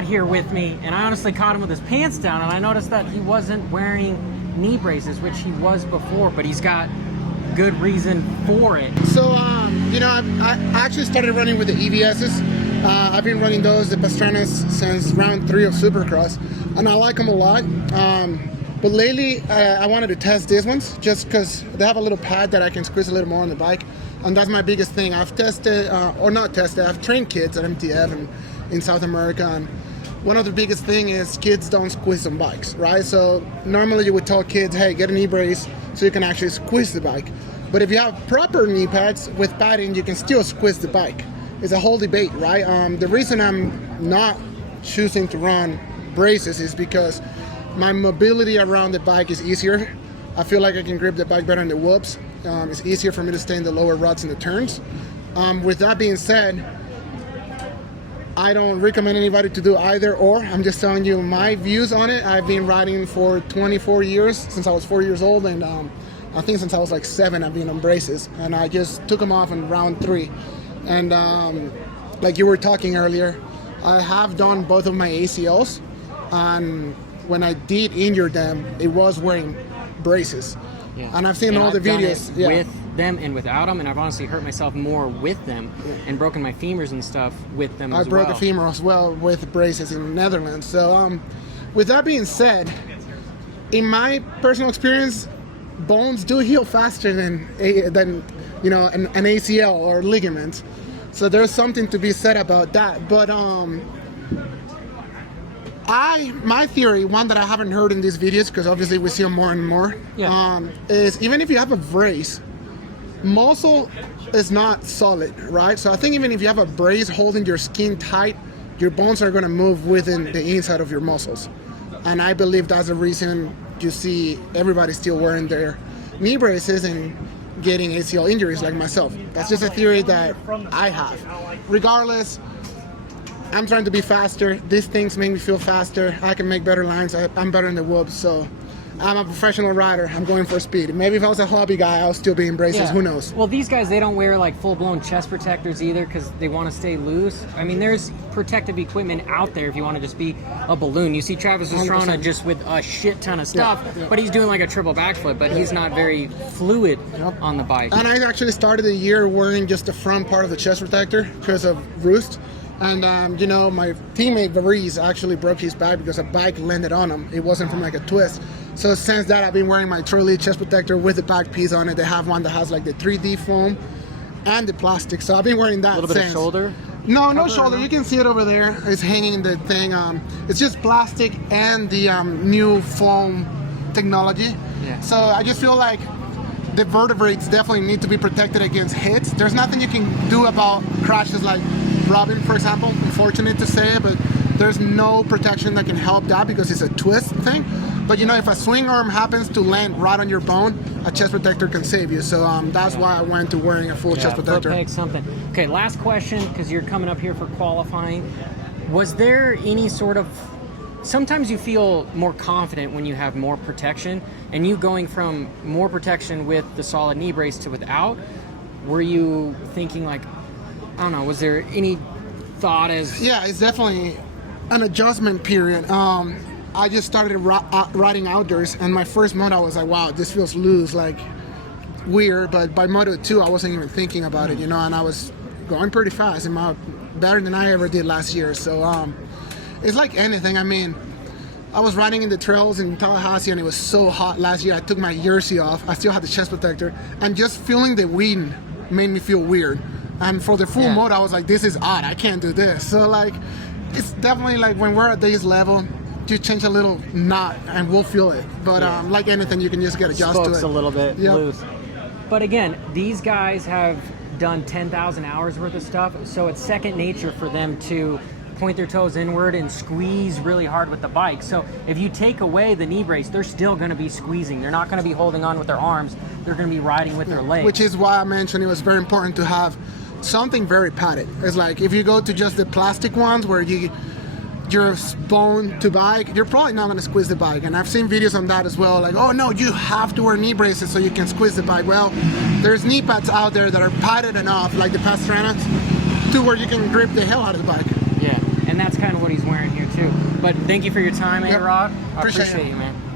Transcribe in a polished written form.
out here with me, and I honestly caught him with his pants down, and I noticed that he wasn't wearing knee braces, which he was before, but he's got good reason for it. So, I actually started running with the EVSs. I've been running those, the Pastranas, since round 3 of Supercross, and I like them a lot. But lately, I wanted to test these ones just because they have a little pad that I can squeeze a little more on the bike, and that's my biggest thing. I've tested, or not tested, I've trained kids at MTF and in South America, and one of the biggest thing is kids don't squeeze on bikes, right? So normally you would tell kids, hey, get a knee brace so you can actually squeeze the bike. But if you have proper knee pads with padding, you can still squeeze the bike. It's a whole debate, right? The reason I'm not choosing to run braces is because my mobility around the bike is easier. I feel like I can grip the bike better in the whoops. It's easier for me to stay in the lower ruts and the turns. With that being said, I don't recommend anybody to do either or. I'm just telling you my views on it. I've been riding for 24 years, since I was 4 years old, and I think since I was like 7 I've been on braces, and I just took them off in round 3. And like you were talking earlier, I have done both of my ACLs, and when I did injure them, it was wearing braces. Yeah. And I've seen all the videos with them and without them, and I've honestly hurt myself more with them and broken my femurs and stuff with them as well. I broke a femur as well with braces in the Netherlands. So with that being said, in my personal experience, bones do heal faster than an ACL or ligament. So there's something to be said about that. But my theory, one that I haven't heard in these videos, because obviously we see them more and more, is even if you have a brace, muscle is not solid, right? So I think even if you have a brace holding your skin tight, your bones are going to move within the inside of your muscles. And I believe that's the reason you see everybody still wearing their knee braces and getting ACL injuries like myself. That's just a theory that I have. Regardless, I'm trying to be faster. These things make me feel faster. I can make better lines. I'm better in the whoops. So I'm a professional rider. I'm going for speed. Maybe if I was a hobby guy, I'll still be in braces. Yeah. Who knows? Well, these guys, they don't wear like full-blown chest protectors either because they want to stay loose. I mean, there's protective equipment out there if you want to just be a balloon. You see Travis Pastrana just with a shit ton of stuff, but he's doing like a triple backflip, but he's not very fluid on the bike. And I actually started the year wearing just the front part of the chest protector because of roost. And, my teammate Variz actually broke his back because a bike landed on him. It wasn't from like a twist. So since that, I've been wearing my Trolley chest protector with the back piece on it. They have one that has like the 3D foam and the plastic. So I've been wearing that. A little bit of shoulder? No shoulder. You can see it over there. It's hanging in the thing. It's just plastic and the new foam technology. Yeah. So I just feel like the vertebrates definitely need to be protected against hits. There's nothing you can do about crashes like Robin, for example. Unfortunate to say it, but there's no protection that can help that because it's a twist thing. But if a swing arm happens to land right on your bone, a chest protector can save you. So that's why I went to wearing a full chest protector. Something. Okay, last question, because you're coming up here for qualifying. Was there any sort of... Sometimes you feel more confident when you have more protection, and you going from more protection with the solid knee brace to without, were you thinking like, I don't know, was there any thought as... Yeah, it's definitely an adjustment period. I just started riding outdoors, and my first moto I was like, wow, this feels loose, like weird. But by Moto 2, I wasn't even thinking about it, and I was going pretty fast, better than I ever did last year. So it's like anything. I mean, I was riding in the trails in Tallahassee, and it was so hot last year. I took my jersey off. I still had the chest protector, and just feeling the wind made me feel weird. And for the full moto, I was like, this is odd. I can't do this. So like, it's definitely like when we're at this level, you change a little knot and we'll feel it. But like anything, you can just get adjusted to it. A little bit loose. But again, these guys have done 10,000 hours worth of stuff, so it's second nature for them to point their toes inward and squeeze really hard with the bike. So if you take away the knee brace, they're still going to be squeezing. They're not going to be holding on with their arms. They're going to be riding with their legs. Which is why I mentioned it was very important to have something very padded. It's like if you go to just the plastic ones where you're bone to bike, you're probably not going to squeeze the bike. And I've seen videos on that as well, like, oh no, you have to wear knee braces so you can squeeze the bike. Well, there's knee pads out there that are padded enough, like the Pastranas, to where you can grip the hell out of the bike. Yeah, and that's kind of what he's wearing here too. But thank you for your time, Yep. A-Rod. I Appreciate appreciate it. you, man.